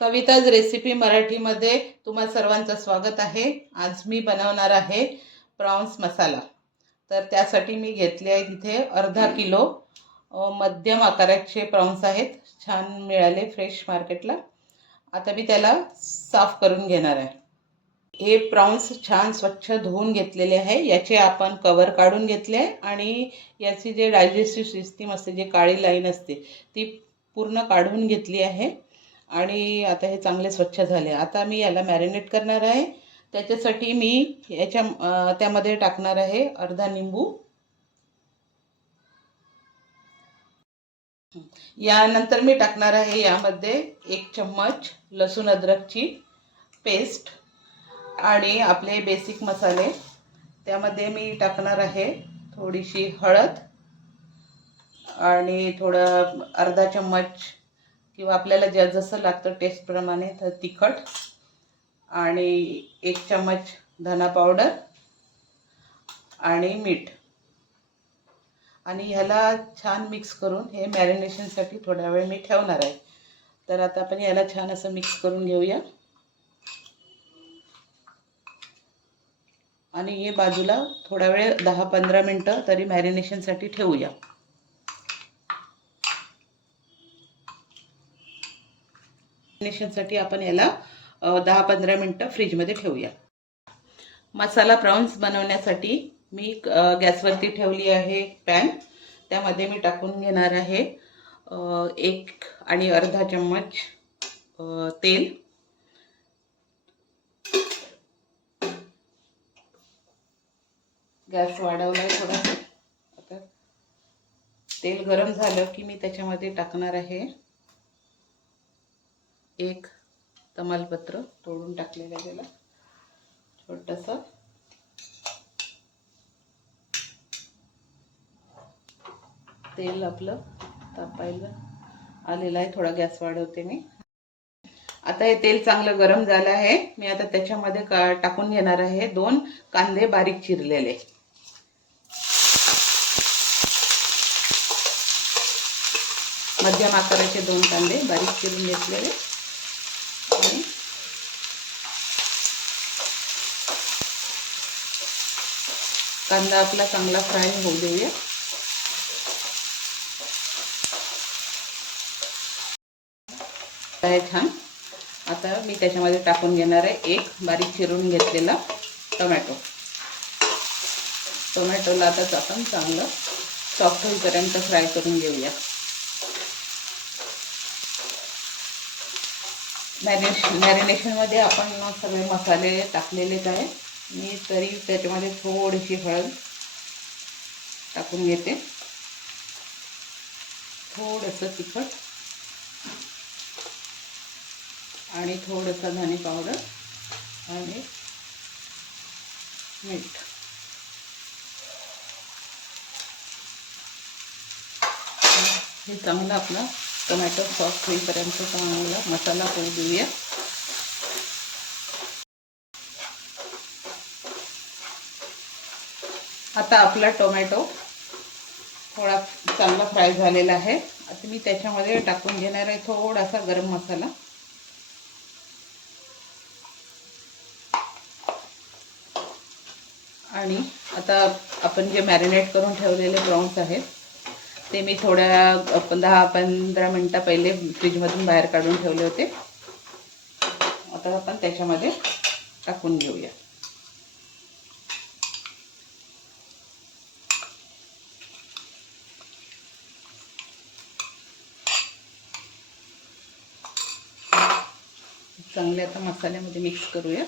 Kavita's recipe मराठीमध्ये तुम्हा सर्वांचं स्वागत आहे। आज मी बनवणार आहे प्रॉन्स मसाला। तर त्यासाठी मी घेतले आहे तिथे अर्धा किलो मध्यम आकाराचे प्रॉन्स आहेत। छान मिळाले फ्रेश मार्केटला। आता मी त्याला साफ करून घेणार आहे। हे प्रॉन्स छान स्वच्छ धुवून घेतलेले आहे। याचे आपण कवर काढून घेतले आणि याची जे डायजेस्टिव्ह सिस्टीम असते, जे काळी लाईन असते, ती पूर्ण काढून घेतली आहे। आणि आता हे चांगले स्वच्छ झाले। आता मी याला मॅरिनेट करणार आहे। त्याच्यासाठी मी त्यामध्ये टाकणार आहे अर्धा लिंबू। यानंतर मी टाकणार आहे यामध्ये 1 चम्मच लसूण अद्रकची पेस्ट आणि आपले बेसिक मसाले। त्यामध्ये मी टाकणार आहे थोडीशी हळद आणि थोडं अर्धा चम्मच किंवा आपल्याला जसं लागतं टेस्ट प्रमाणे तर तिखट आणि 1 चम्मच धना पावडर आणि मीठ। आणि ह्याला छान मिक्स करून हे मॅरिनेशनसाठी थोडा वेळ मी ठेवणार आहे। तर आता आपण याला छान असं मिक्स करून घेऊया आणि हे बाजूला थोडा वेळ 10-15 मिनिटं तरी मॅरिनेशनसाठी ठेवूया। मॅरिनेशनसाठी आपण याला 10-15 मिनिटं फ्रीजमध्ये ठेवूया। मसाला प्रॉन्स बनवण्यासाठी मी गॅसवरती ठेवली आहे पॅन। त्यामध्ये मी टाकून घेणार आहे 1 आणि अर्धा चम्मच तेल। गॅस वाढवलाय थोडा। आता तेल गरम झालं की मी त्याच्यामध्ये टाकणार आहे 1 तमालपत्र तोडून टाकलेलं आहे त्याला छोटंसं। तेल आपलं तापायला आलेलं आहे। थोडा गॅस वाढवते मी। आता हे तेल चांगलं गरम झालं आहे। मी आता त्याच्यामध्ये टाकून घेणार आहे 2 कांदे बारीक चिरलेले। मध्यम आकाराचे 2 कांदे बारीक चिरून घेतलेले। आणि कांदा आपला चांगला फ्राय होऊ देऊया। आहे छान। आता मी त्याच्यामध्ये टाकून घेणार आहे 1 बारीक चिरून घेतलेला टोमॅटो। टोमॅटोला आता आपण चांगलं सॉफ्ट होईपर्यंत फ्राय करून घेऊया। मॅरिनेशनमध्ये आपण सगळे मसाले टाकलेलेच आहे। मी तरी त्याच्यामध्ये थोडीशी हळद टाकून घेते, थोडंसं तिखट आणि थोडंसं धने पावडर आणि मीठ। हे चांगलं आपला टोमॅटो सॉफ्ट होईपर्यंत चांगला मसाला होऊ देऊया। आता आपला टोमॅटो थोडा चांगला फ्राय झालेला आहे। आता मी त्याच्यामध्ये टाकून घेणार आहे थोडासा गरम मसाला आणि आता आपण जे मॅरिनेट करून ठेवलेले प्रॉन्स आहेत ते मी थोड्या 10-15 मिनिटं पहिले फ्रीजमधून बाहेर काढून ठेवले होते। आता आपण त्याच्यामध्ये टाकून घेऊया। चांगले आता मसाल्यामध्ये मिक्स करूया।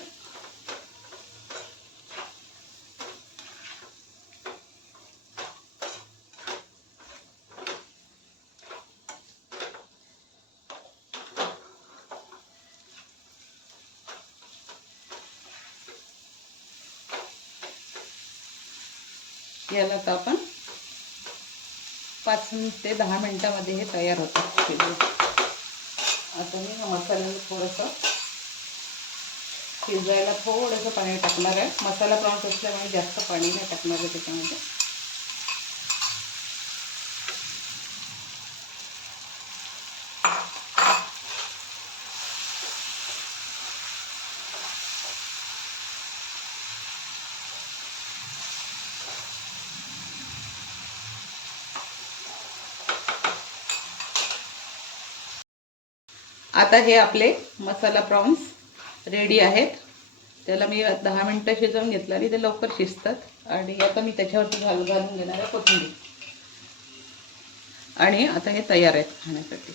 याला तर आपण 5 ते 10 मिनिटांमध्ये हे तयार होतं। आता मी मसाल्याला थोडंसं शिजायला थोडंसं पाणी टाकणार आहे। मसाला प्रॉन्स असल्यामुळे जास्त पाणी नाही टाकणार आहे त्याच्यामध्ये। आता हे आपले मसाला प्रॉन्स रेडी आहेत. त्याला मी 10 मिनटं शिजवून घेतलं आणि ते लवकर शिजतात. आणि आता मी त्याच्यावरती घालून घेणार आहे कोथिंबीर. आणि आता हे तयार आहेत खाण्यासाठी.